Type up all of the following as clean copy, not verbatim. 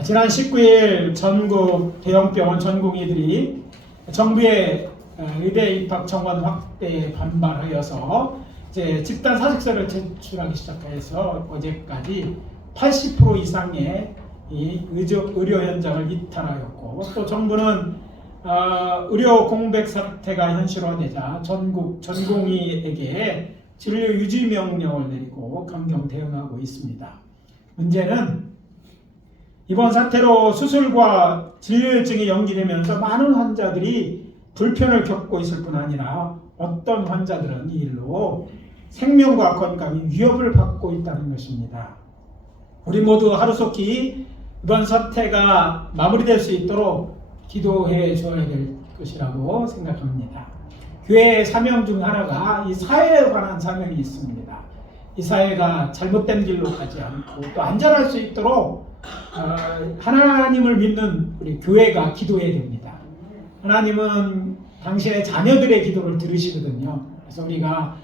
지난 19일 전국 대형병원 전공의들이 정부의 의대 입학 정원 확대에 반발하여서 이제 집단 사직서를 제출하기 시작해서 어제까지 80% 이상의 이 의료 현장을 이탈하였고, 또 정부는 의료 공백 사태가 현실화되자 전국 전공의에게 진료 유지 명령을 내리고 강경 대응하고 있습니다. 문제는 이번 사태로 수술과 진료 일정이 연기되면서 많은 환자들이 불편을 겪고 있을 뿐 아니라 어떤 환자들은 이 일로 생명과 건강이 위협을 받고 있다는 것입니다. 우리 모두 하루속히 이번 사태가 마무리될 수 있도록 기도해 줘야 될 것이라고 생각합니다. 교회의 사명 중 하나가 이 사회에 관한 사명이 있습니다. 이 사회가 잘못된 길로 가지 않고 또 안전할 수 있도록 하나님을 믿는 우리 교회가 기도해야 됩니다. 하나님은 당신의 자녀들의 기도를 들으시거든요. 그래서 우리가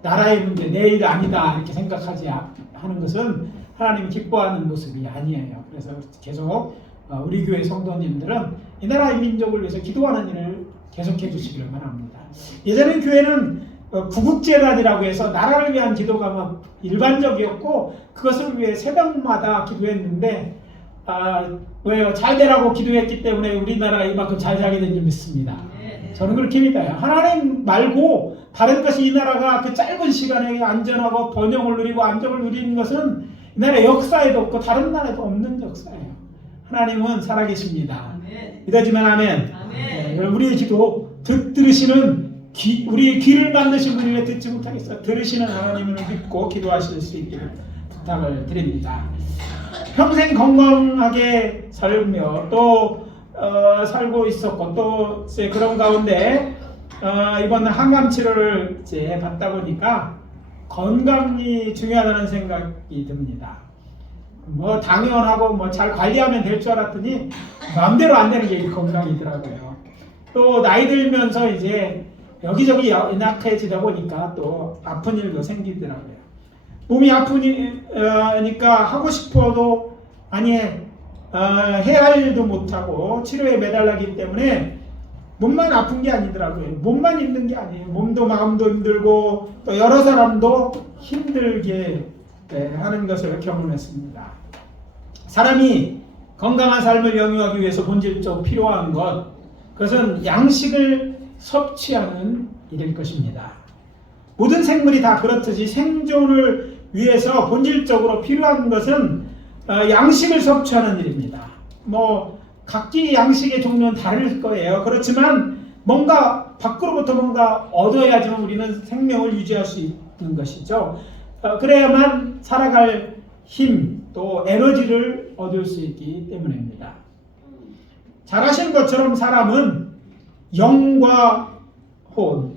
나라의 문제, 내 일 아니다 이렇게 생각하지 하는 것은 하나님이 기뻐하는 모습이 아니에요. 그래서 계속 우리 교회 성도님들은 이 나라의 민족을 위해서 기도하는 일을 계속해 주시기를 바랍니다. 예전엔 교회는 구국재단이라고 해서 나라를 위한 기도가 일반적이었고, 그것을 위해 새벽마다 기도했는데 왜요? 잘 되라고 기도했기 때문에 우리나라가 이만큼 잘 살게 된 줄 믿습니다. 저는 그렇게 믿어요. 하나님 말고 다른 것이 이 나라가 그 짧은 시간에 안전하고 번영을 누리고 안정을 누리는 것은 이 나라의 역사에도 없고 다른 나라에도 없는 역사예요. 하나님은 살아계십니다. 믿어지면 아멘. 네, 우리의 기도 들으시는 우리의 귀를 만드신 분이 왜 듣지 못하겠어요? 들으시는 하나님을 믿고 기도하실 수 있기를 부탁을 드립니다. 평생 건강하게 살며 또 살고 있었고, 또 이제 그런 가운데 이번 항암 치료를 이제 받다 보니까 건강이 중요하다는 생각이 듭니다. 당연하고 잘 관리하면 될 줄 알았더니 마음대로 안 되는 게 건강이더라고요. 또 나이 들면서 이제 여기저기 연약해지다 보니까 또 아픈 일도 생기더라고요. 몸이 아프니까 하고 싶어도 해야 할 일도 못하고 치료에 매달리기 때문에 몸만 아픈 게 아니더라고요. 몸만 힘든 게 아니에요. 몸도 마음도 힘들고 또 여러 사람도 힘들게 하는 것을 경험했습니다. 사람이 건강한 삶을 영위하기 위해서 본질적으로 필요한 그것은 양식을 섭취하는 일일 것입니다. 모든 생물이 다 그렇듯이 생존을 위해서 본질적으로 필요한 것은 양식을 섭취하는 일입니다. 각기 양식의 종류는 다를 거예요. 그렇지만 뭔가 밖으로부터 뭔가 얻어야지만 우리는 생명을 유지할 수 있는 것이죠. 그래야만 살아갈 힘, 또 에너지를 얻을 수 있기 때문입니다. 잘 아시는 것처럼 사람은 영과 혼,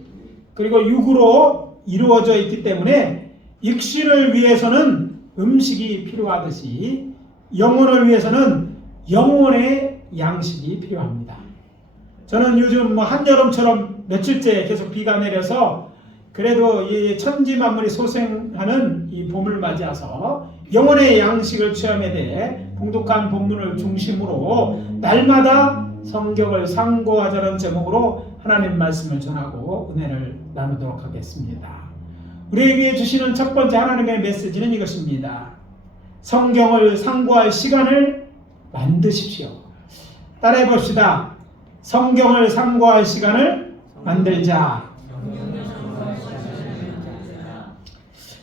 그리고 육으로 이루어져 있기 때문에 육신을 위해서는 음식이 필요하듯이 영혼을 위해서는 영혼의 양식이 필요합니다. 저는 요즘 한여름처럼 며칠째 계속 비가 내려서 그래도 이 천지 만물이 소생하는 이 봄을 맞이해서 영혼의 양식을 취함에 대해 봉독한 본문을 중심으로 날마다 성경을 상고하자는 제목으로 하나님 말씀을 전하고 은혜를 나누도록 하겠습니다. 우리에게 주시는 첫 번째 하나님의 메시지는 이것입니다. 성경을 상고할 시간을 만드십시오. 따라해 봅시다. 성경을 상고할 시간을 만들자.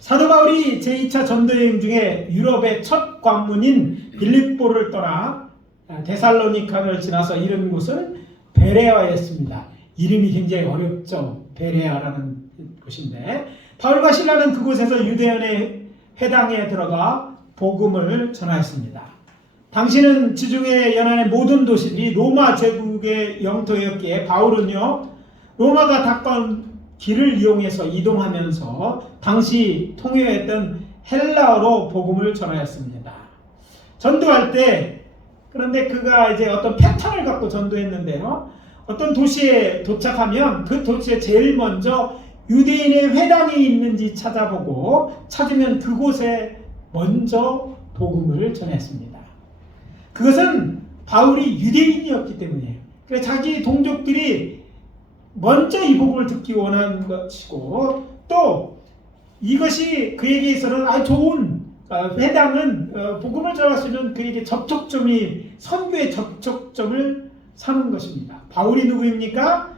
사도 바울이 제2차 전도여행 중에 유럽의 첫 관문인 빌립보를 떠나 데살로니카를 지나서 이른 곳은 베레아였습니다. 이름이 굉장히 어렵죠. 베레아라는 곳인데, 바울과 실라는 그곳에서 유대인의 회당에 들어가 복음을 전하였습니다. 당시는 지중해 연안의 모든 도시들이 로마 제국의 영토였기에 바울은요, 로마가 닦은 길을 이용해서 이동하면서 당시 통용했던 헬라어로 복음을 전하였습니다. 전도할 때, 그런데 그가 이제 어떤 패턴을 갖고 전도했는데요, 어떤 도시에 도착하면 그 도시에 제일 먼저 유대인의 회당이 있는지 찾아보고 찾으면 그곳에 먼저 복음을 전했습니다. 그것은 바울이 유대인이었기 때문이에요. 그래서 자기 동족들이 먼저 이 복음을 듣기 원한 것이고, 또 이것이 그에게 있어서는 좋은 회당은 복음을 전할 수 있는 그에게 접촉점이, 선교의 접촉점을 삼은 것입니다. 바울이 누구입니까?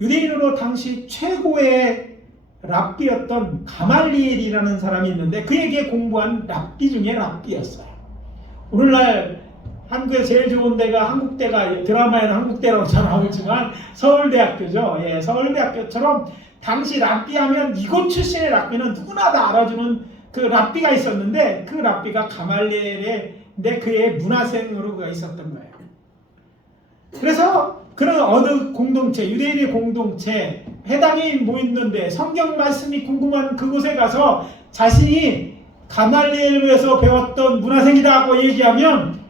유대인으로 당시 최고의 랍비였던 가말리엘이라는 사람이 있는데 그에게 공부한 랍비 중에 랍비였어요. 오늘날 한국에 제일 좋은 데가, 한국대가, 드라마에는 한국대라고 잘 나오지만 서울대학교죠. 예, 서울대학교처럼 당시 랍비 하면 이곳 출신의 랍비는 누구나 다 알아주는 그 랍비가 있었는데, 그 랍비가 가말리엘인데 그의 문화생으로 그가 있었던 거예요. 그래서 그런 어느 공동체, 유대인의 공동체, 회당이 모였는데 성경 말씀이 궁금한 그곳에 가서 자신이 가말리엘에서 배웠던 문화생이라고 얘기하면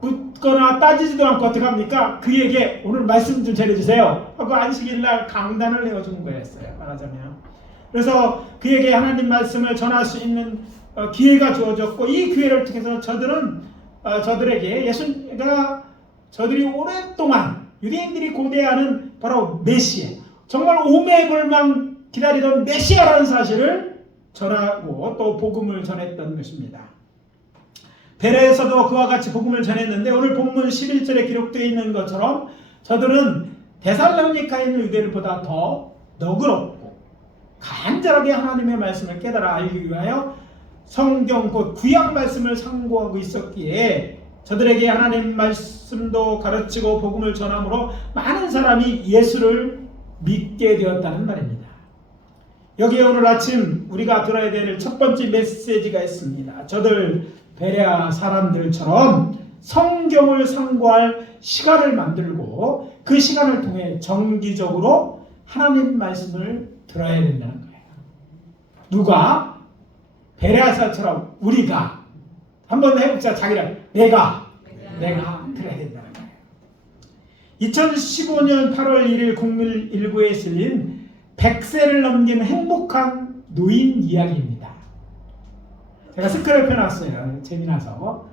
묻거나 따지지도 않고 어떻게 합니까? 그에게 오늘 말씀 좀 전해주세요 하고 안식일날 강단을 내어주는 거였어요, 말하자면. 그래서 그에게 하나님 말씀을 전할 수 있는 기회가 주어졌고, 이 기회를 통해서 저들에게 저들이 오랫동안 유대인들이 고대하는 바로 메시아, 정말 오매불망 기다리던 메시아라는 사실을 전하고 또 복음을 전했던 것입니다. 베레에서도 그와 같이 복음을 전했는데, 오늘 본문 11절에 기록되어 있는 것처럼 저들은 데살로니카에 있는 유대인들보다 더 너그럽고 간절하게 하나님의 말씀을 깨달아 알기 위하여 성경 곧 구약 말씀을 상고하고 있었기에 저들에게 하나님 말씀도 가르치고 복음을 전함으로 많은 사람이 예수를 믿게 되었다는 말입니다. 여기에 오늘 아침 우리가 들어야 될 첫 번째 메시지가 있습니다. 저들 베레아 사람들처럼 성경을 상고할 시간을 만들고 그 시간을 통해 정기적으로 하나님 말씀을 들어야 된다는 거예요. 누가? 베레아사처럼 우리가. 한번 해보자. 자기랑 내가 들어야 된다는 거예요. 2015년 8월 1일 국민일보에 실린 100세를 넘긴 행복한 노인 이야기입니다. 제가 스크랩 해놨어요. 재미나서.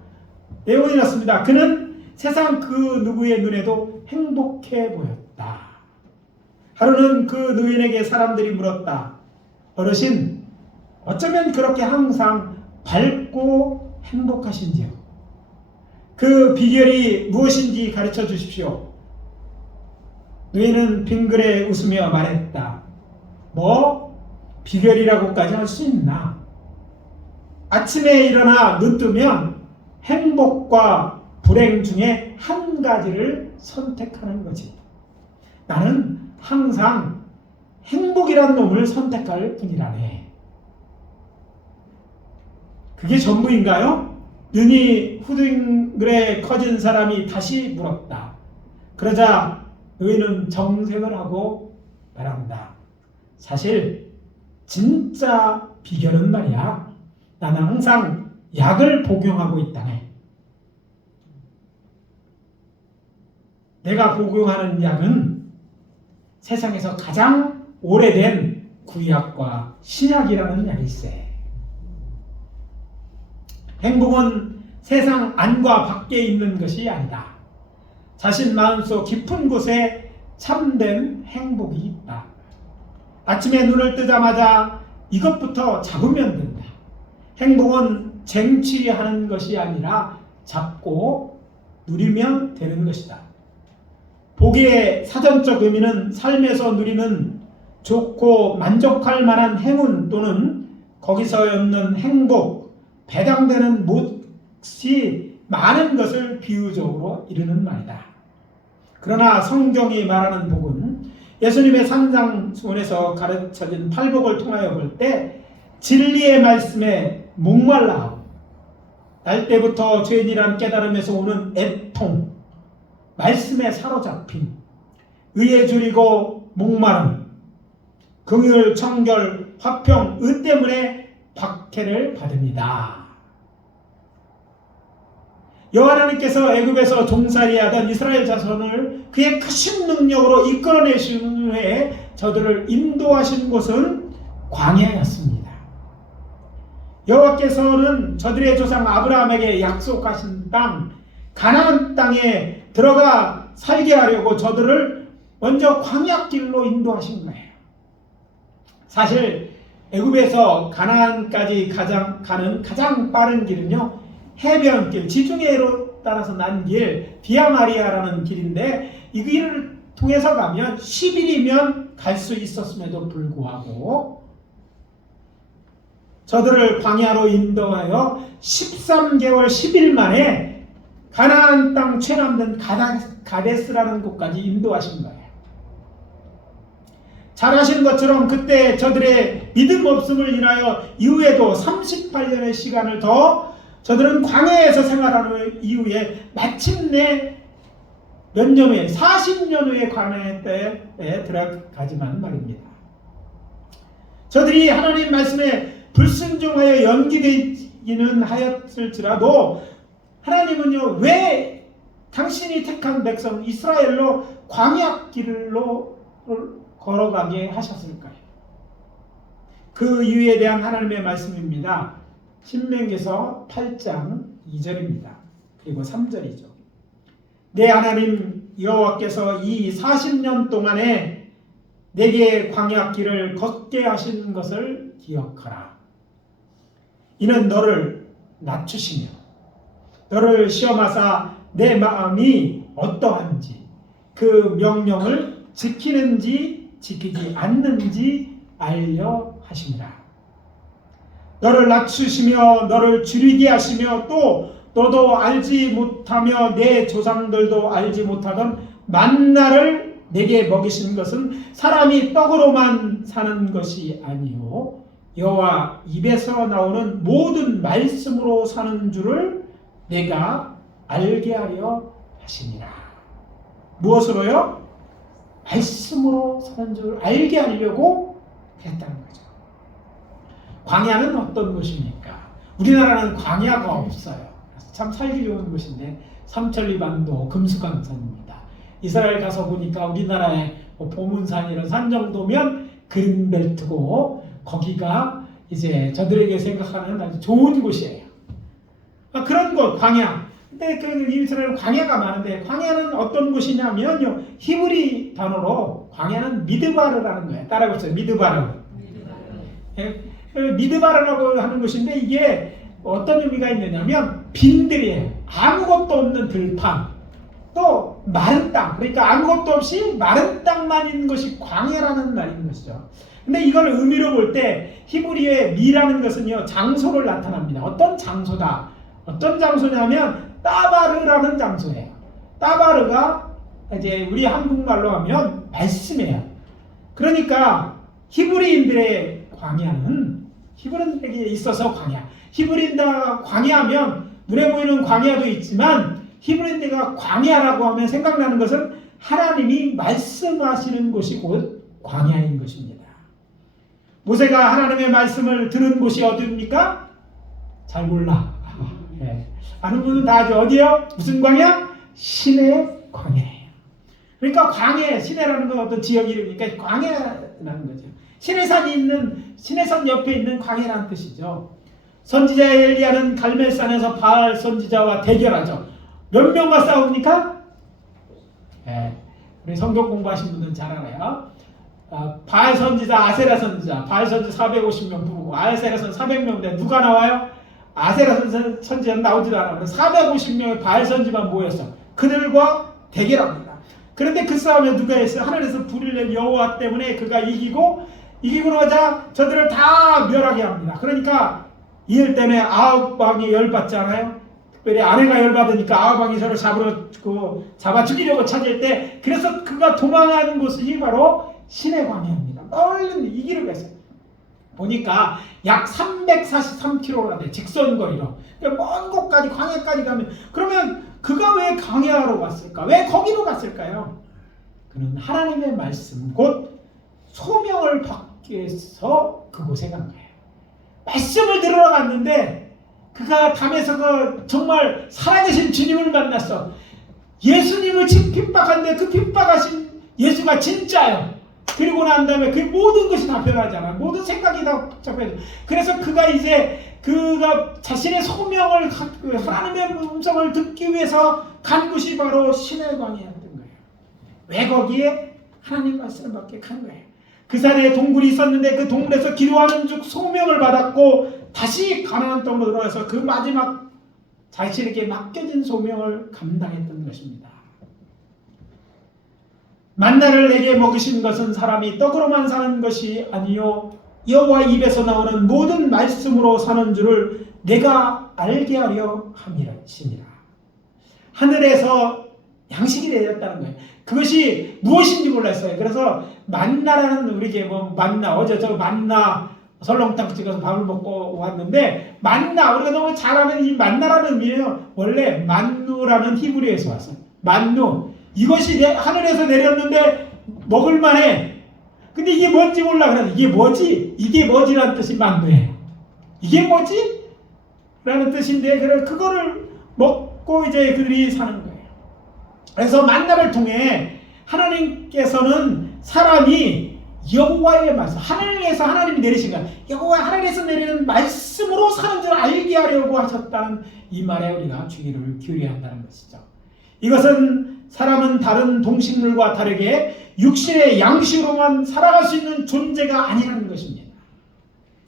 내용이 이렇습니다. 그는 세상 그 누구의 눈에도 행복해 보였다. 하루는 그 노인에게 사람들이 물었다. 어르신, 어쩌면 그렇게 항상 밝고 행복하신지요? 그 비결이 무엇인지 가르쳐 주십시오. 노인은 빙그레 웃으며 말했다. 뭐? 비결이라고까지 할 수 있나? 아침에 일어나 눈 뜨면 행복과 불행 중에 한 가지를 선택하는 거지. 나는 항상 행복이란 놈을 선택할 뿐이라네. 그게 전부인가요? 눈이 후둥그레 커진 사람이 다시 물었다. 그러자 노인은 정색을 하고 말한다. 사실 진짜 비결은 말이야, 나는 항상 약을 복용하고 있다네. 내가 복용하는 약은 세상에서 가장 오래된 구약과 신약이라는 약이 있어요. 행복은 세상 안과 밖에 있는 것이 아니다. 자신 마음속 깊은 곳에 참된 행복이 있다. 아침에 눈을 뜨자마자 이것부터 잡으면 된다. 행복은 쟁취하는 것이 아니라 잡고 누리면 되는 것이다. 복의 사전적 의미는 삶에서 누리는 좋고 만족할 만한 행운 또는 거기서 얻는 행복, 배당되는 몫이 많은 것을 비유적으로 이루는 말이다. 그러나 성경이 말하는 복은 예수님의 산상수훈에서 가르쳐진 팔복을 통하여 볼 때 진리의 말씀에 목말라 날 때부터 죄인이란 깨달음에서 오는 애통, 말씀에 사로잡힘, 의에 줄이고 목마름, 긍휼, 청결, 화평, 의 때문에 박해를 받습니다. 여호와 하나님께서 애굽에서 종살이하던 이스라엘 자손을 그의 크신 능력으로 이끌어내신 후에 저들을 인도하신 곳은 광야였습니다. 여호와께서는 저들의 조상 아브라함에게 약속하신 땅 가나안 땅에 들어가 살게 하려고 저들을 먼저 광야길로 인도하신 거예요. 사실 애굽에서 가나안까지 가는 가장 빠른 길은요, 해변길, 지중해로 따라서 난 길, 비아마리아라는 길인데 이 길을 통해서 가면 10일이면 갈 수 있었음에도 불구하고 저들을 광야로 인도하여 13개월 10일 만에 가나안 땅 최남단 가데스라는 곳까지 인도하신 거예요. 잘하신 것처럼 그때 저들의 믿음 없음을 인하여 이후에도 38년의 시간을 더 저들은 광야에서 생활하는 이후에 마침내 몇 년 후에 40년 후에 광야 때에 들어가지만 말입니다. 저들이 하나님 말씀에 불순종하여 연기되기는 하였을지라도 하나님은요, 왜 당신이 택한 백성 이스라엘로 광야 길로 걸어가게 하셨을까요? 그 이유에 대한 하나님의 말씀입니다. 신명기서 8장 2절입니다. 그리고 3절이죠. 내 하나님 여호와께서 이 40년 동안에 내게 광야 길을 걷게 하신 것을 기억하라. 이는 너를 낮추시며 너를 시험하사 내 마음이 어떠한지 그 명령을 지키는지 지키지 않는지 알려 하심이라. 너를 낮추시며 너를 줄이게 하시며 또 너도 알지 못하며 내 조상들도 알지 못하던 만나를 내게 먹이신 것은 사람이 떡으로만 사는 것이 아니요 여호와 입에서 나오는 모든 말씀으로 사는 줄을 내가 알게 하려 하시니라. 무엇으로요? 말씀으로 사는 줄 알게 하려고 했다는 거죠. 광야는 어떤 곳입니까? 우리나라는 광야가 없어요. 참 살기 좋은 곳인데 삼천리반도 금수강산입니다. 이스라엘 가서 보니까 우리나라의 보문산 이런 산 정도면 그린벨트고 거기가 이제 저들에게 생각하는 아주 좋은 곳이에요. 그런 곳 광야. 근데 그 이스라엘은 광야가 많은데 광야는 어떤 곳이냐면요, 히브리 단어로 광야는 미드바르라는 거예요. 따라해보세요. 미드바르. 미드바르라고 하는 것인데 이게 어떤 의미가 있느냐면 빈들이에요. 아무것도 없는 들판, 또 마른 땅, 그러니까 아무것도 없이 마른 땅만 있는 것이 광야라는 말인 것이죠. 근데 이걸 의미로 볼 때 히브리의 미라는 것은요, 장소를 나타납니다. 어떤 장소다. 어떤 장소냐면 따바르라는 장소예요. 따바르가 이제 우리 한국말로 하면 말씀이에요. 그러니까 히브리인들의 광야는 히브리인들에게 있어서 광야. 히브리인들 광야하면 눈에 보이는 광야도 있지만 히브리인들과 광야라고 하면 생각나는 것은 하나님이 말씀하시는 곳이 곧 광야인 것입니다. 모세가 하나님의 말씀을 들은 곳이 어디입니까? 잘 몰라. 아는 분은 다 아죠. 어디요? 무슨 광야? 시내 광야예요. 그러니까 광야, 시내라는 건 어떤 지역 이름이니까 광야라는 거죠. 시내산 옆에 있는 광야라는 뜻이죠. 선지자 엘리야는 갈멜산에서 바알 선지자와 대결하죠. 몇 명과 싸웁니까? 우리 성경 공부하신 분들은 잘 알아요. 바알 선지자, 아세라 선지자, 바알 선지자 450명 부르고 아세라 선지자 400명인데 누가 나와요? 아세라 선지자는 나오지도 않아요. 450명의 바알 선지만 모였어. 그들과 대결합니다. 그런데 그 싸움에 누가 했어요? 하늘에서 불을 낸 여호와 때문에 그가 이기고 나자 저들을 다 멸하게 합니다. 그러니까 이 일 때문에 아합 왕이 열받잖아요. 특별히 아내가 열받으니까 아합 왕이 저를 잡아 죽이려고 찾을 때, 그래서 그가 도망하는 곳이 바로 시내 광야입니다. 얼른 이기려고 했어요. 보니까 약 343km가 돼, 직선거리로. 먼 곳까지 광야까지 가면, 그러면 그가 왜 광야로 갔을까? 왜 거기로 갔을까요? 그는 하나님의 말씀, 곧 소명을 받기 위해서 그곳에 간 거예요. 말씀을 들으러 갔는데 그가 담에서 정말 살아계신 주님을 만났어. 예수님을 핍박하는데 그 핍박하신 예수가 진짜예요. 그리고 난 다음에 그 모든 것이 다 변하잖아. 모든 생각이 다 복잡해져. 그래서 그가 자신의 소명을 하나님의 음성을 듣기 위해서 간 곳이 바로 시내광이었던 거예요. 왜 거기에 하나님 말씀을 받게 간 거예요. 그 산에 동굴이 있었는데 그 동굴에서 기도하는 중 소명을 받았고 다시 가나안 땅으로 들어가서 그 마지막 자신에게 맡겨진 소명을 감당했던 것입니다. 만나를 내게 먹이신 것은 사람이 떡으로만 사는 것이 아니요 여호와 입에서 나오는 모든 말씀으로 사는 줄을 내가 알게 하려 함이시니라. 하늘에서 양식이 내렸다는 거예요. 그것이 무엇인지 몰랐어요. 그래서 만나라는 우리게 만나 어제 저 만나 설렁탕 찍어서 밥을 먹고 왔는데 만나 우리가 너무 잘 아는 이 만나라는 의미예요. 원래 만누라는 히브리어에서 왔어요. 만누 이것이 하늘에서 내렸는데 먹을만해. 근데 이게 뭔지 몰라. 그래서 이게 뭐지? 이게 뭐지라는 뜻이 만누예요. 이게 뭐지? 라는 뜻인데 그거를 먹고 이제 그들이 사는 거예요. 그래서 만나를 통해 하나님께서는 사람이 여호와의 말씀, 하늘에서 하나님이 내리신 거야. 여호와 하늘에서 내리는 말씀으로 사는 줄 알게 하려고 하셨다는 이 말에 우리가 주의를 기울여야 한다는 것이죠. 이것은 사람은 다른 동식물과 다르게 육신의 양식으로만 살아갈 수 있는 존재가 아니라는 것입니다.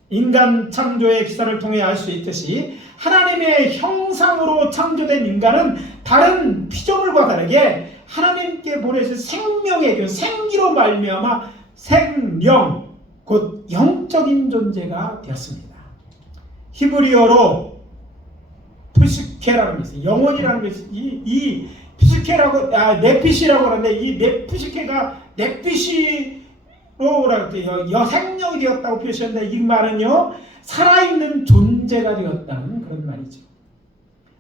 인간 창조의 기사를 통해 알 수 있듯이 하나님의 형상으로 창조된 인간은 다른 피조물과 다르게 하나님께 보내신 생명의 그 생기로 말미암아 생명, 곧 영적인 존재가 되었습니다. 히브리어로 푸시케라는 것이 영혼이라는 것이 이 푸시케라고 네피시라고 하는데 이 푸시케가 네피시로 생명이 되었다고 표시했는데 이 말은요 살아있는 존재가 되었다는 그런 말이죠.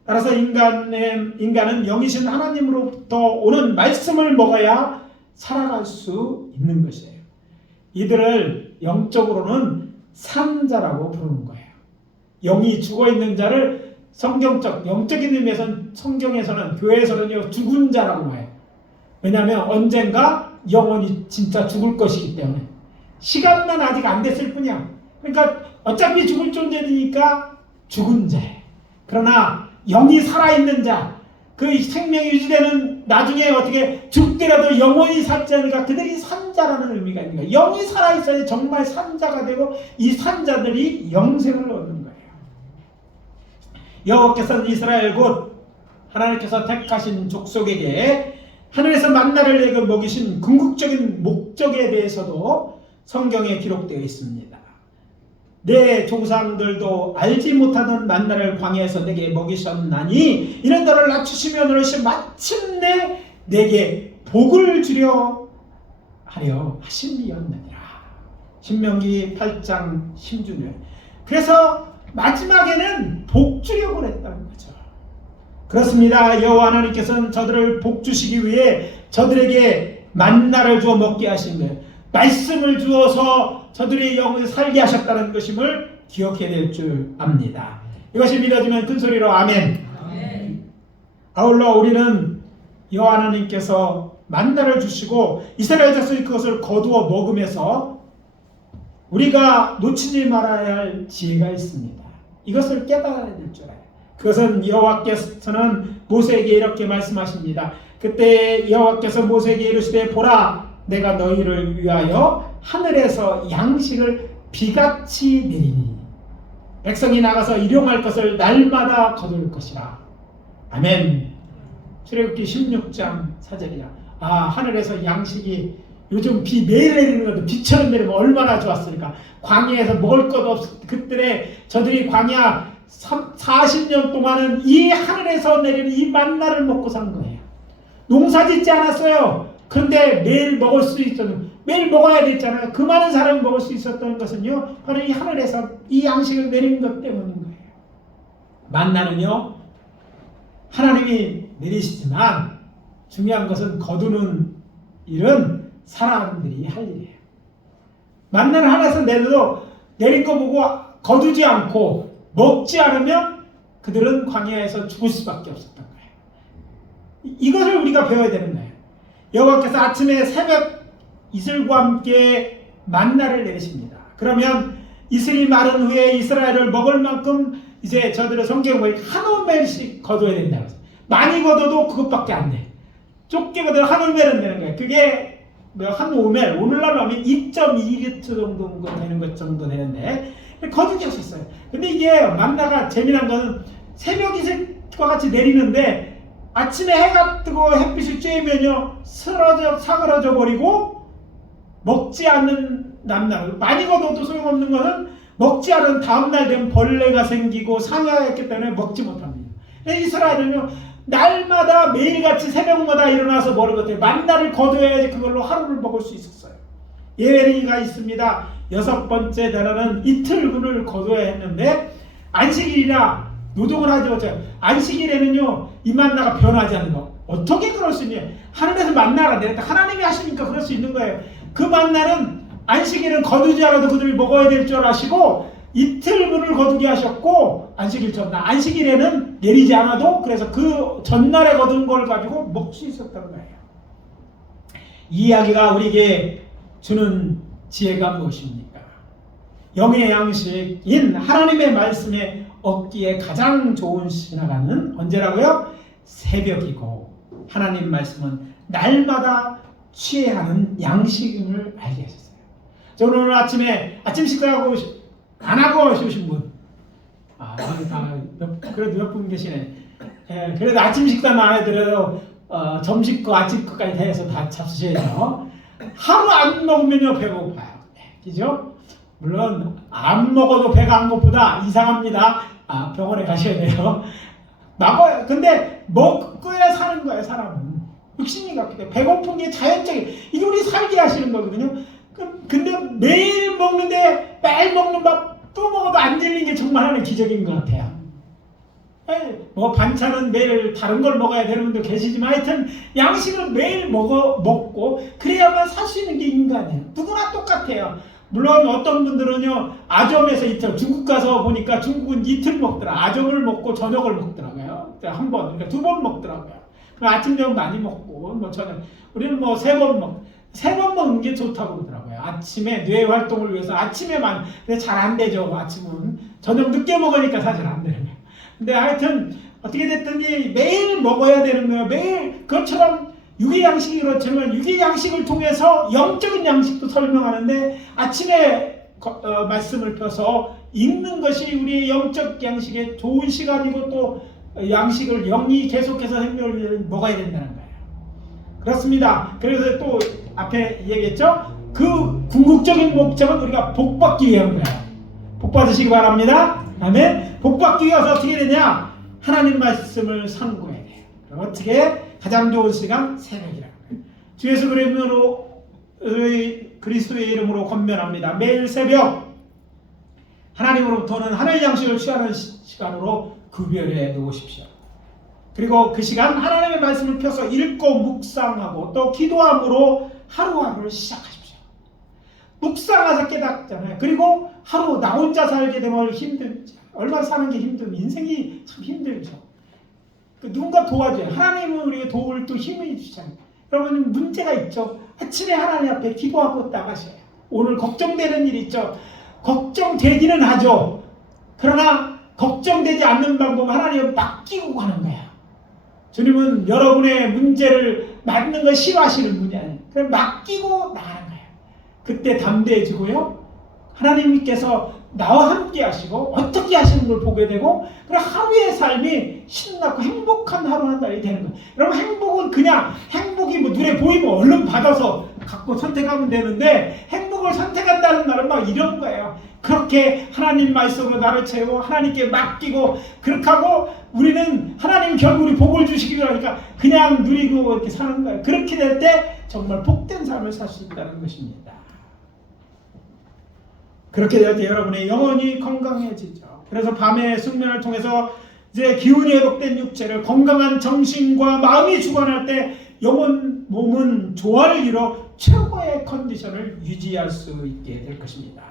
따라서 인간은 영이신 하나님으로부터 오는 말씀을 먹어야 살아갈 수 있는 것이에요. 이들을 영적으로는 산자라고 부르는 거예요. 영이 죽어있는 자를 영적인 의미에서는 성경에서는 교회에서는요 죽은 자라고 해요. 왜냐하면 언젠가 영혼이 진짜 죽을 것이기 때문에 시간만 아직 안 됐을 뿐이야. 그러니까 어차피 죽을 존재니까 죽은 자. 그러나 영이 살아있는 자, 그 생명이 유지되는 나중에 어떻게 죽더라도 영원히 살지 않으니까 그들이 산자라는 의미가 있는 거예요. 영이 살아있어야 정말 산자가 되고 이 산자들이 영생을 얻는 거예요. 여호와께서는 이스라엘 곧 하나님께서 택하신 족속에게 하늘에서 만나를 내게 먹이신 궁극적인 목적에 대해서도 성경에 기록되어 있습니다. 내 조상들도 알지 못하던 만나를 광야에서 내게 먹이셨나니 이는 너를 낮추시며 너를 마침내 내게 복을 주려 하려 하심이었느니라. 신명기 8장 16절. 그래서 마지막에는 복 주려고 했다는 거죠. 그렇습니다. 여호와 하나님께서는 저들을 복 주시기 위해 저들에게 만나를 주어 먹게 하신 거예요. 말씀을 주어서 저들의 영을 살게 하셨다는 것임을 기억해야 될 줄 압니다. 이것이 믿어지면 큰 소리로 아멘. 아멘. 아울러 우리는 여호와 하나님께서 만나를 주시고 이스라엘 자손이 그것을 거두어 먹으면서 우리가 놓치지 말아야 할 지혜가 있습니다. 이것을 깨달아야 될 줄 알아요. 그것은 여호와께서는 모세에게 이렇게 말씀하십니다. 그때 여호와께서 모세에게 이르시되 보라 내가 너희를 위하여 하늘에서 양식을 비같이 내리니 백성이 나가서 일용할 것을 날마다 거둘 것이라. 아멘. 출애굽기 16장 4절이야. 하늘에서 양식이 요즘 비 매일 내리는 것도 비처럼 내리면 얼마나 좋았을까. 광야에서 먹을 것 없을 그때 저들이 광야 40년 동안은 이 하늘에서 내리는 이 만나를 먹고 산 거예요. 농사 짓지 않았어요. 그런데 매일 먹을 수 있었는 매일 먹어야 됐잖아요. 그 많은 사람이 먹을 수 있었던 것은요 바로 이 하늘에서 이 양식을 내린 것 때문인 거예요. 만나는요 하나님이 내리시지만 중요한 것은 거두는 일은 사람들이 할 일이에요. 만나는 하늘에서 내려도 내린 거 보고 거두지 않고 먹지 않으면 그들은 광야에서 죽을 수밖에 없었던 거예요. 이것을 우리가 배워야 되는 거예요. 여호와께서 아침에 새벽 이슬과 함께 만나를 내리십니다. 그러면 이슬이 마른 후에 이스라엘을 먹을 만큼 이제 저들은 성경에 보니까 한 오멜씩 거둬야 된다고 했어요. 많이 거둬도 그것밖에 안 돼. 좁게 거둬도 한 오멜은 되는 거예요. 그게 한 오멜, 오늘날로 하면 2.2리터 정도 되는 것 정도 되는데 거두게 하셨어요. 근데 이게 만나가 재미난 거는 새벽 이슬과 같이 내리는데 아침에 해가 뜨고 햇빛이 쬐면요 사그러져 버리고 먹지 않는 남날, 많이 거둬도 소용없는 것은 먹지 않은 다음날 되면 벌레가 생기고 상해가 있기 때문에 먹지 못합니다. 이스라엘은요 날마다 매일같이 새벽마다 일어나서 뭐를 거둬요? 만나를 거둬야지 그걸로 하루를 먹을 수 있었어요. 예외가 있습니다. 6번째 단어는 이틀분을 거둬야 했는데 안식일이라 노동을 하지 못해요. 안식일에는요 이 만나가 변하지 않는 거. 어떻게 그럴 수 있냐? 하늘에서 만나가 내렸다. 하나님이 하시니까 그럴 수 있는 거예요. 그 만나는 안식일은 거두지 않아도 그들이 먹어야 될 줄 아시고 이틀분을 거두게 하셨고 안식일 전날, 안식일에는 내리지 않아도 그래서 그 전날에 거둔 걸 가지고 먹을 수 있었다는 거예요. 이 이야기가 우리에게 주는 지혜가 무엇입니까? 영의 양식인 하나님의 말씀에 얻기에 가장 좋은 시간은 언제라고요? 새벽이고 하나님 말씀은 날마다 취해야 하는 양식임을 알게 하셨어요. 저는 오늘 아침에 아침 식사하고 안 하고 오신 분, 그래도 몇 분 계시네. 그래도 아침 식사만 안 해드려도 점심 거 아침 거까지 다 해서 다 잡수셔야죠. 하루 안 먹으면요 배고파요. 그죠? 물론 안 먹어도 배가 안 고프다 이상합니다. 병원에 가셔야 돼요. 먹어요. 근데 먹어야 사는 거예요. 사람은 육신이 같기 때문에 배고픈 게 자연적인, 이게 우리 살게 하시는 거거든요. 근데 매일 먹는데 매일 먹는 밥 또 먹어도 안 질리는 게 정말 하나의 기적인 것 같아요. 뭐 반찬은 매일 다른 걸 먹어야 되는 분도 계시지만 하여튼 양식을 매일 먹고 그래야만 살 수 있는 게 인간이에요. 누구나 똑같아요. 물론 어떤 분들은요 아점에서 이틀, 중국 가서 보니까 중국은 이틀 먹더라. 아점을 먹고 저녁을 먹더라고요. 한 번, 그러니까 2번 먹더라고요. 아침 저녁 많이 먹고 뭐 저녁, 우리는 뭐 3번 먹는 게 좋다고 그러더라고요. 아침에 뇌 활동을 위해서 아침에만. 근데 잘 안 되죠. 아침은 저녁 늦게 먹으니까 사실 안 되는 거예요. 근데 하여튼 어떻게 됐든지 매일 먹어야 되는 거예요. 매일 그것처럼 육의 양식이 그렇지만 육의 양식을 통해서 영적인 양식도 설명하는데 아침에 말씀을 펴서 읽는 것이 우리의 영적 양식의 좋은 시간이고 또 양식을 영이 계속해서 생명을 위해 먹어야 된다는 거예요. 그렇습니다. 그래서 또 앞에 얘기했죠. 그 궁극적인 목적은 우리가 복받기 위한 거예요. 복받으시기 바랍니다. 아멘. 복받기 위해서 어떻게 되냐? 하나님 말씀을 상고해야 돼요. 그럼 어떻게? 가장 좋은 시간 새벽이라는 거예요. 주 예수 그리스도의 이름으로 권면합니다. 매일 새벽 하나님으로부터는 하늘 양식을 취하는 시간으로 구별해 놓으십시오. 그리고 그 시간 하나님의 말씀을 펴서 읽고 묵상하고 또 기도함으로 하루하루를 시작하십시오. 묵상하자 깨닫잖아요. 그리고 하루 나 혼자 살게 되면 힘들죠. 얼마나 사는 게 힘들면 인생이 참 힘들죠. 누군가 도와줘요. 하나님은 우리에게 도울 또 힘을 주잖아요. 여러분 문제가 있죠. 아침에 하나님 앞에 기도하고 나가셔요. 오늘 걱정되는 일 있죠. 걱정되기는 하죠. 그러나 걱정되지 않는 방법 하나님은 맡기고 가는 거야. 주님은 여러분의 문제를 맡는 걸 싫어하시는 분이 아니에요. 그럼 맡기고 나가는 거예요. 그때 담대해지고요. 하나님께서 나와 함께 하시고 어떻게 하시는 걸 보게 되고 그럼 하루의 삶이 신나고 행복한 하루 한 달이 되는 거예요. 여러분 행복은 그냥 행복이 뭐 눈에 보이면 얼른 받아서 갖고 선택하면 되는데 행복을 선택한다는 말은 막 이런 거예요. 그렇게 하나님 말씀으로 나를 채우고 하나님께 맡기고 그렇게 하고 우리는 하나님 결국 우리 복을 주시기 위하니까 그냥 누리고 이렇게 사는 거예요. 그렇게 될 때 정말 복된 삶을 살 수 있다는 것입니다. 그렇게 될 때 여러분의 영혼이 건강해지죠. 그래서 밤의 숙면을 통해서 이제 기운이 회복된 육체를 건강한 정신과 마음이 주관할 때 영혼, 몸은 조화를 이뤄 최고의 컨디션을 유지할 수 있게 될 것입니다.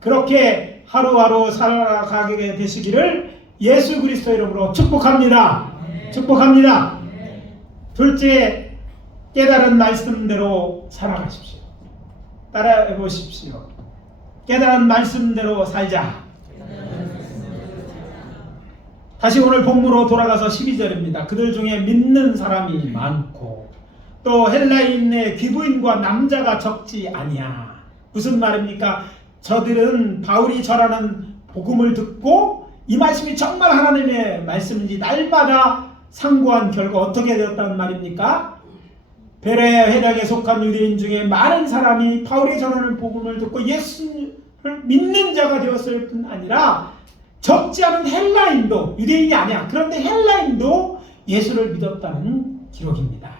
그렇게 하루하루 살아가게 되시기를 예수 그리스도 이름으로 축복합니다. 축복합니다. 둘째, 깨달은 말씀대로 살아가십시오. 따라해 보십시오. 깨달은 말씀대로 살자. 다시 오늘 본문으로 돌아가서 12절입니다. 그들 중에 믿는 사람이 많고 또 헬라인의 귀부인과 남자가 적지 아니하나. 무슨 말입니까? 저들은 바울이 전하는 복음을 듣고 이 말씀이 정말 하나님의 말씀인지 날마다 상고한 결과 어떻게 되었다는 말입니까? 베레아 회당에 속한 유대인 중에 많은 사람이 바울이 전하는 복음을 듣고 예수를 믿는 자가 되었을 뿐 아니라 적지 않은 헬라인도, 유대인이 아니야, 그런데 헬라인도 예수를 믿었다는 기록입니다.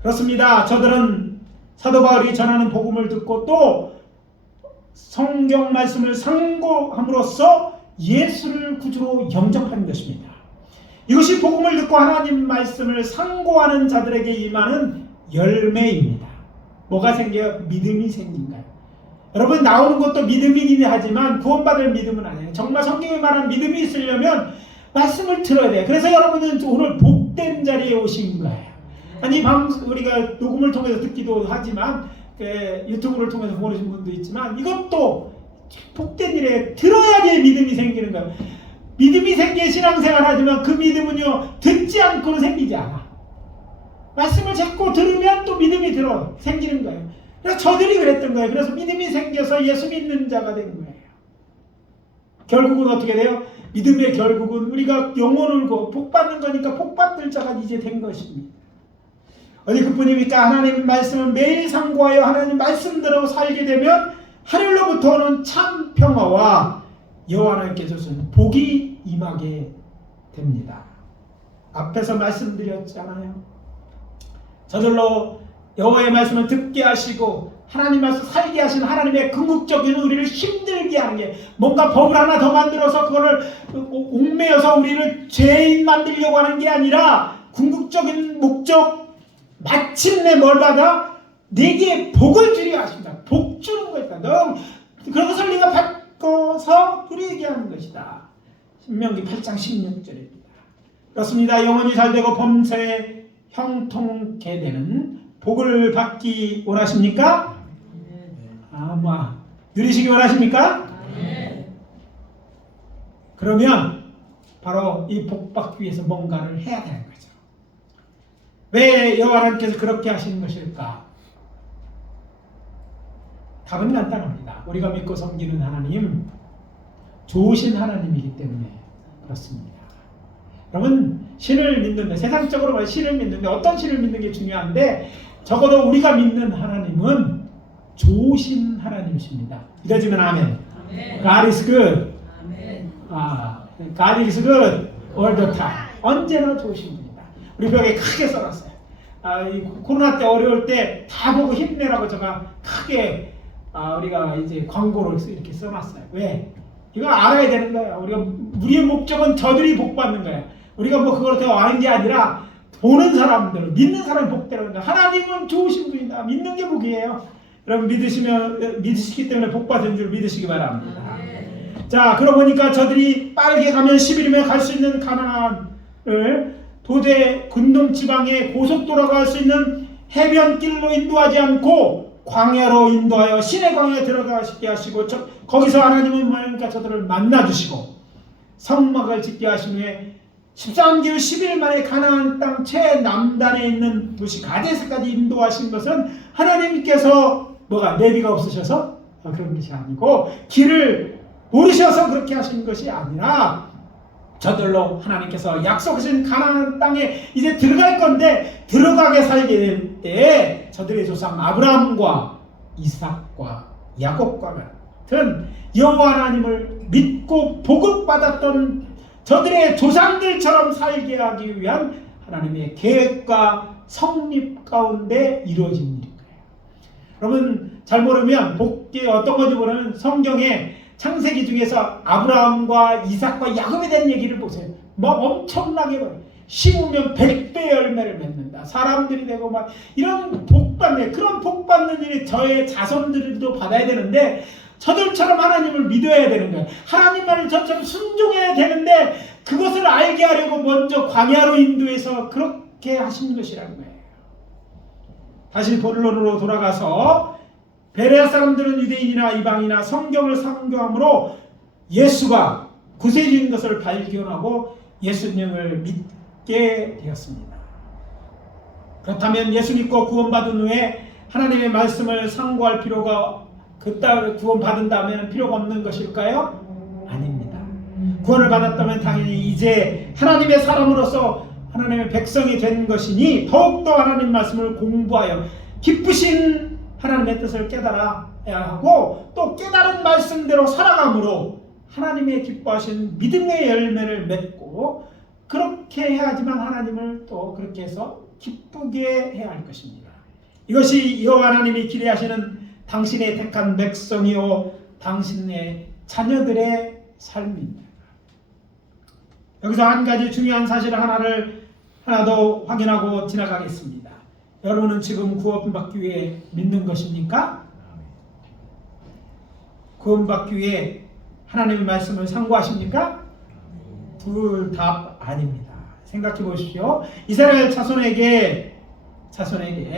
그렇습니다. 저들은 사도 바울이 전하는 복음을 듣고 또 성경 말씀을 상고함으로써 예수를 구주로 영접하는 것입니다. 이것이 복음을 듣고 하나님 말씀을 상고하는 자들에게 임하는 열매입니다. 뭐가 생겨요? 믿음이 생긴가요? 여러분, 나오는 것도 믿음이긴 하지만 구원받을 믿음은 아니에요. 정말 성경에 말한 믿음이 있으려면 말씀을 들어야 돼요. 그래서 여러분은 오늘 복된 자리에 오신 거예요. 아니, 우리가 녹음을 통해서 듣기도 하지만 유튜브를 통해서 보내신 분도 있지만 이것도 복된 일에 들어야지 믿음이 생기는 거예요. 믿음이 생기에 신앙생활 하지만 그 믿음은요 듣지 않고는 생기지 않아. 말씀을 자꾸 들으면 또 믿음이 생기는 거예요. 그래서 저들이 그랬던 거예요. 그래서 믿음이 생겨서 예수 믿는 자가 된 거예요. 결국은 어떻게 돼요? 믿음의 결국은 우리가 영혼을 복받는 거니까 복받을 자가 이제 된 것입니다. 어디 그뿐입니까? 하나님 말씀을 매일 상고하여 하나님 말씀대로 살게 되면 하늘로부터는 참 평화와 여호와 하나님께서 주신 복이 임하게 됩니다. 앞에서 말씀드렸잖아요. 저절로 여호와의 말씀을 듣게 하시고 하나님 말씀 살게 하시는 하나님의 궁극적인 우리를 힘들게 하는 게 뭔가 법을 하나 더 만들어서 그거를 옥매여서 우리를 죄인 만들려고 하는 게 아니라 궁극적인 목적 마침내 뭘 받아? 내게 복을 주려 하십니다. 복 주는 것이다. 너 그런 것을 네가 바꿔서 누리게 하는 것이다. 신명기 8장 16절입니다. 그렇습니다. 영혼이 잘되고 범사에 형통케 되는 복을 받기 원하십니까? 아마 누리시기 원하십니까? 그러면 바로 이 복 받기 위해서 뭔가를 해야 되는 거죠. 왜 여호와 하나님께서 그렇게 하시는 것일까? 답은 간단합니다. 우리가 믿고 섬기는 하나님 좋으신 하나님이기 때문에 그렇습니다. 여러분, 신을 믿는데, 세상적으로 말해 신을 믿는데 어떤 신을 믿는 게 중요한데 적어도 우리가 믿는 하나님은 좋으신 하나님이십니다. 믿어지면 아멘. God is good. God is good all the time. 언제나 좋으신 분이다. 우리 벽에 크게 써놨어요. 이 코로나 때 어려울 때 다 보고 힘내라고 제가 크게 우리가 이제 광고를 이렇게 써놨어요. 왜? 이거 알아야 되는 거예요. 우리의 목적은 저들이 복 받는 거예요. 우리가 뭐 그걸 더 아는 게 아니라 보는 사람들, 믿는 사람이 복되는 거예요. 하나님은 좋으신 분이다. 믿는 게 복이에요. 여러분 믿으시기 때문에 복 받은 줄 믿으시기 바랍니다. 자, 그러고 보니까 저들이 빠르게 가면 10일이면 갈 수 있는 가나안을 도대 근동 지방에 고속도로가 갈 수 있는 해변길로 인도하지 않고 광야로 인도하여 시내 광야에 들어가게 하시고 거기서 하나님은 뭐니까 저들을 만나주시고 성막을 짓게 하신 후에 13개월 10일 만에 가나안 땅 최남단에 있는 도시 가데스까지 인도하신 것은 하나님께서 내비가 없으셔서 그런 것이 아니고 길을 모르셔서 그렇게 하신 것이 아니라 저들로 하나님께서 약속하신 가나안 땅에 이제 들어갈 건데 들어가게 살게 될 때 저들의 조상 아브라함과 이삭과 야곱과 같은 여호와 하나님을 믿고 복을 받았던 저들의 조상들처럼 살게 하기 위한 하나님의 계획과 성립 가운데 이루어진 일인 거예요. 여러분, 잘 모르면 복이 어떤 건지 모르면 성경에 창세기 중에서 아브라함과 이삭과 야곱에 대한 얘기를 보세요. 엄청나게 봐요. 심으면 100배 열매를 맺는다. 사람들이 되고 이런 복받는, 그런 복받는 일이 저의 자손들도 받아야 되는데 저들처럼 하나님을 믿어야 되는 거예요. 하나님 말을 저처럼 순종해야 되는데 그것을 알게 하려고 먼저 광야로 인도해서 그렇게 하신 것이라는 거예요. 다시 본론으로 돌아가서 베레아 사람들은 유대인이나 이방이나 성경을 상고함으로 예수가 구세주인 것을 발견하고 예수님을 믿게 되었습니다. 그렇다면 예수 믿고 구원받은 후에 하나님의 말씀을 상고할 필요가 그따위 구원받은 다음에는 필요가 없는 것일까요? 아닙니다. 구원을 받았다면 당연히 이제 하나님의 사람으로서 하나님의 백성이 된 것이니 더욱더 하나님 말씀을 공부하여 기쁘신 하나님의 뜻을 깨달아야 하고 또 깨달은 말씀대로 살아감으로 하나님의 기뻐하신 믿음의 열매를 맺고 그렇게 해야지만 하나님을 또 그렇게 해서 기쁘게 해야 할 것입니다. 이것이 여호와 하나님이 기대하시는 당신의 택한 백성이요 당신의 자녀들의 삶입니다. 여기서 한 가지 중요한 사실 하나 더 확인하고 지나가겠습니다. 여러분은 지금 구원받기 위해 믿는 것입니까? 구원받기 위해 하나님의 말씀을 상고하십니까? 둘 다 아닙니다. 생각해 보십시오. 이스라엘 자손에게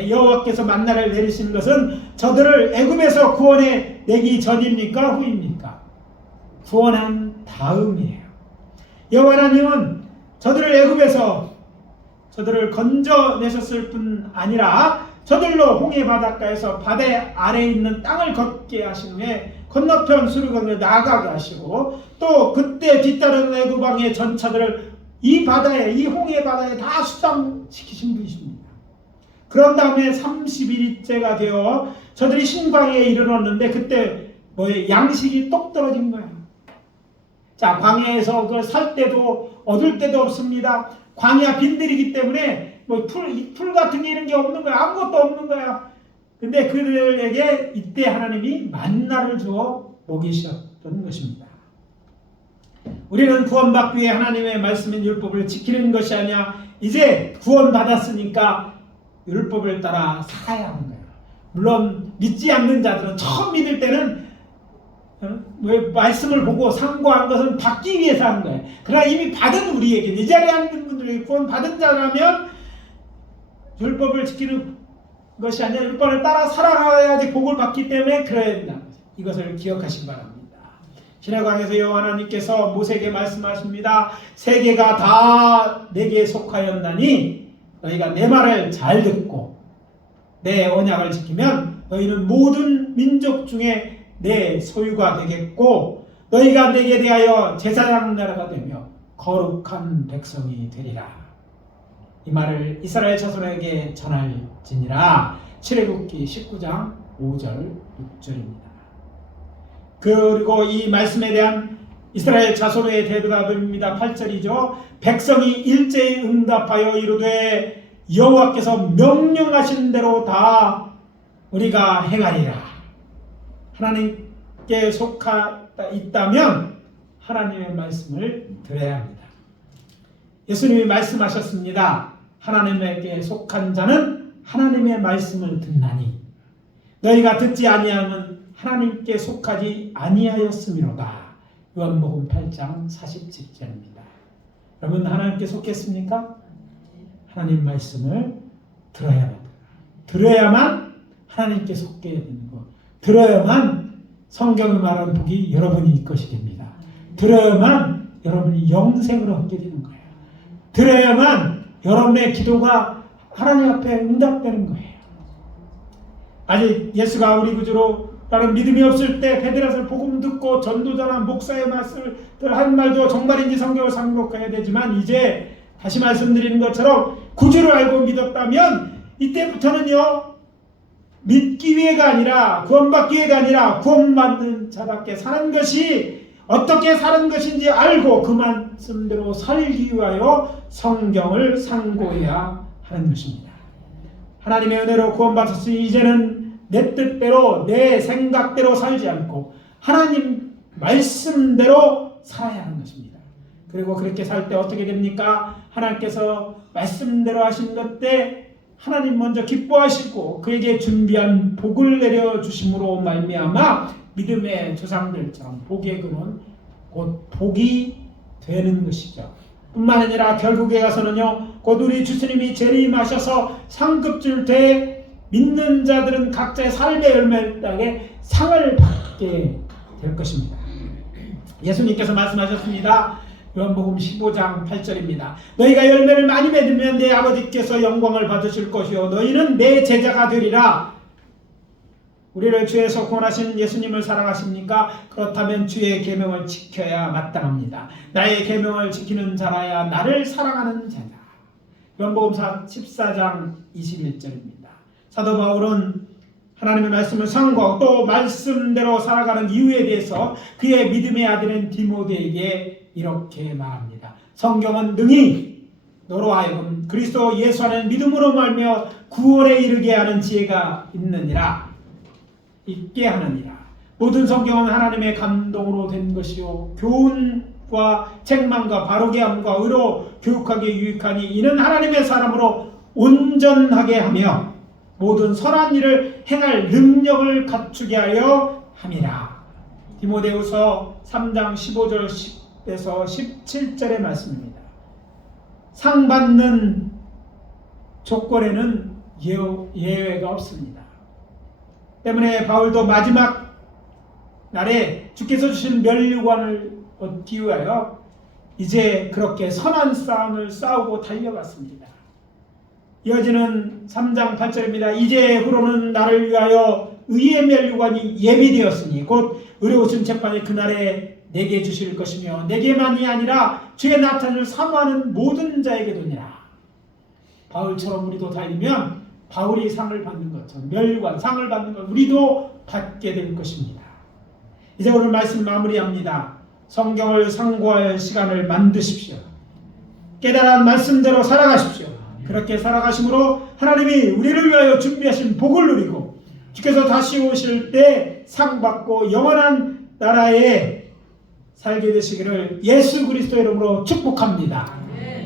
여호와께서 만나를 내리시는 것은 저들을 애굽에서 구원해 내기 전입니까? 후입니까? 구원한 다음이에요. 여호와 하나님은 저들을 애굽에서 저들을 건져내셨을 뿐 아니라 저들로 홍해 바닷가에서 바다 아래에 있는 땅을 걷게 하신 후에 건너편 수르건을 나가게 하시고 또 그때 뒤따르는 애굽 왕의 전차들을 이 홍해 바다에 다 수장시키신 분이십니다. 그런 다음에 30일째가 되어 저들이 신광야에 이르렀는데 그때 양식이 똑 떨어진 거예요. 자, 광야에서 그걸 살 때도 얻을 때도 없습니다. 광야 빈들이기 때문에 풀 같은 게 이런 게 없는 거야. 아무것도 없는 거야. 근데 그들에게 이때 하나님이 만나를 주어 먹이셨던 것입니다. 우리는 구원받기 위해 하나님의 말씀인 율법을 지키는 것이 아니야. 이제 구원받았으니까 율법을 따라 살아야 하는 거예요. 물론 믿지 않는 자들은 처음 믿을 때는 말씀을 보고 상고한 것은 받기 위해서 한 거예요. 그러나 이미 받은 우리에게 이 자리에 앉은 분들에게 구원 받은 자라면 율법을 지키는 것이 아니라 율법을 따라 살아가야지 복을 받기 때문에 그래야 된다. 이것을 기억하시기 바랍니다. 시내강에서 여호와 하나님께서 모세에게 말씀하십니다. 세계가 다 내게 속하였나니 너희가 내 말을 잘 듣고 내 언약을 지키면 너희는 모든 민족 중에 내 소유가 되겠고 너희가 내게 대하여 제사장 나라가 되며 거룩한 백성이 되리라. 이 말을 이스라엘 자손에게 전할지니라. 출애굽기 19장 5절 6절입니다. 그리고 이 말씀에 대한 이스라엘 자손의 대답입니다. 8절이죠. 백성이 일제히 응답하여 이르되 여호와께서 명령하신 대로 다 우리가 행하리라. 하나님께 속하다 있다면 하나님의 말씀을 들어야 합니다. 예수님이 말씀하셨습니다. 하나님에게 속한 자는 하나님의 말씀을 듣나니 너희가 듣지 아니하면 하나님께 속하지 아니하였음이로다. 요한복음 8장 47절입니다. 여러분 하나님께 속했습니까? 하나님 말씀을 들어야만 하나님께 속게 되는 것. 들어야만 성경이 말하는 복이 여러분이 것이 됩니다. 들어야만 여러분이 영생을 얻게 되는 거예요. 들어야만 여러분의 기도가 하나님 앞에 응답되는 거예요. 아직 예수가 우리 구주로 나는 믿음이 없을 때 베드로서 복음 듣고 전도자나 목사의 말씀을 한 말도 정말인지 성경을 상고해야 되지만 이제 다시 말씀드리는 것처럼 구주를 알고 믿었다면 이때부터는요 믿기 위해가 아니라 구원받기 위해가 아니라 구원받는 자답게 사는 것이 어떻게 사는 것인지 알고 그 말씀대로 살기 위하여 성경을 상고해야 하는 것입니다. 하나님의 은혜로 구원받았으니 이제는 내 뜻대로 내 생각대로 살지 않고 하나님 말씀대로 살아야 하는 것입니다. 그리고 그렇게 살 때 어떻게 됩니까? 하나님께서 말씀대로 하신 것 때 하나님 먼저 기뻐하시고 그에게 준비한 복을 내려주심으로 말미암아 믿음의 조상들처럼 복의 근원 곧 복이 되는 것이죠. 뿐만 아니라 결국에 가서는요 곧 우리 주님이 재림하셔서 상급줄 때 믿는 자들은 각자의 삶의 열매를 따게 상을 받게 될 것입니다. 예수님께서 말씀하셨습니다. 요한복음 15장 8절입니다. 너희가 열매를 많이 맺으면 내 아버지께서 영광을 받으실 것이요 너희는 내 제자가 되리라. 우리를 죄에서 구원하신 예수님을 사랑하십니까? 그렇다면 주의 계명을 지켜야 마땅합니다. 나의 계명을 지키는 자라야 나를 사랑하는 자다. 요한복음 14장 21절입니다. 사도 바울은 하나님의 말씀을 상고하고 또 말씀대로 살아가는 이유에 대해서 그의 믿음의 아들인 디모데에게 이렇게 말합니다. 성경은 능히 너로 하여금 그리스도 예수 안에 믿음으로 말며 구원에 이르게 하는 지혜가 있게 하느니라. 모든 성경은 하나님의 감동으로 된 것이요 교훈과 책망과 바르게 함과 의로 교육하게 유익하니 이는 하나님의 사람으로 온전하게 하며 모든 선한 일을 행할 능력을 갖추게 하려 함이라. 디모데후서 3장 15절에서 17절의 말씀입니다. 상 받는 조건에는 예외가 없습니다. 때문에 바울도 마지막 날에 주께서 주신 면류관을 얻기 위하여 이제 그렇게 선한 싸움을 싸우고 달려갔습니다. 이어지는 3장 8절입니다. 이제후로는 나를 위하여 의의 면류관이 예비되었으니 곧 의로우신 재판이 그날에 내게 주실 것이며 내게만이 아니라 주의 나타남을 사모하는 모든 자에게도니라. 바울처럼 우리도 달리면 바울이 상을 받는 것처럼 면류관 상을 받는 것 우리도 받게 될 것입니다. 이제 오늘 말씀 마무리합니다. 성경을 상고할 시간을 만드십시오. 깨달은 말씀대로 살아가십시오. 그렇게 살아가심으로 하나님이 우리를 위하여 준비하신 복을 누리고 주께서 다시 오실 때 상 받고 영원한 나라에 살게 되시기를 예수 그리스도의 이름으로 축복합니다.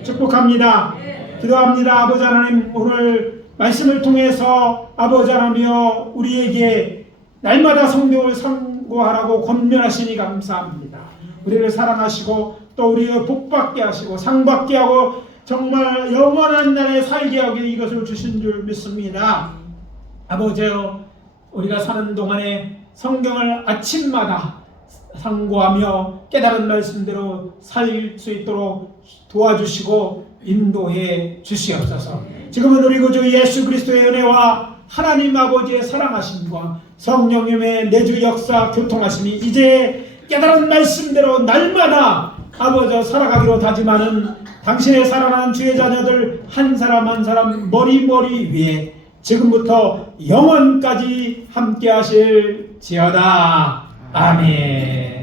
축복합니다. 기도합니다. 아버지 하나님, 오늘 말씀을 통해서 아버지 하나님이여 우리에게 날마다 성경을 상고하라고 권면하시니 감사합니다. 우리를 사랑하시고 또 우리를 복받게 하시고 상받게 하고 정말 영원한 날에 살게 하게 이것을 주신 줄 믿습니다. 아버지여, 우리가 사는 동안에 성경을 아침마다 상고하며 깨달은 말씀대로 살 수 있도록 도와주시고 인도해 주시옵소서. 지금은 우리 구주 예수 그리스도의 은혜와 하나님 아버지의 사랑하심과 성령님의 내주 역사 교통하심이 이제 깨달은 말씀대로 날마다 아버지 살아가기로 다짐하는 당신의 사랑하는 주의 자녀들 한 사람 한 사람 머리 위에 지금부터 영원까지 함께 하실지어다. 아멘.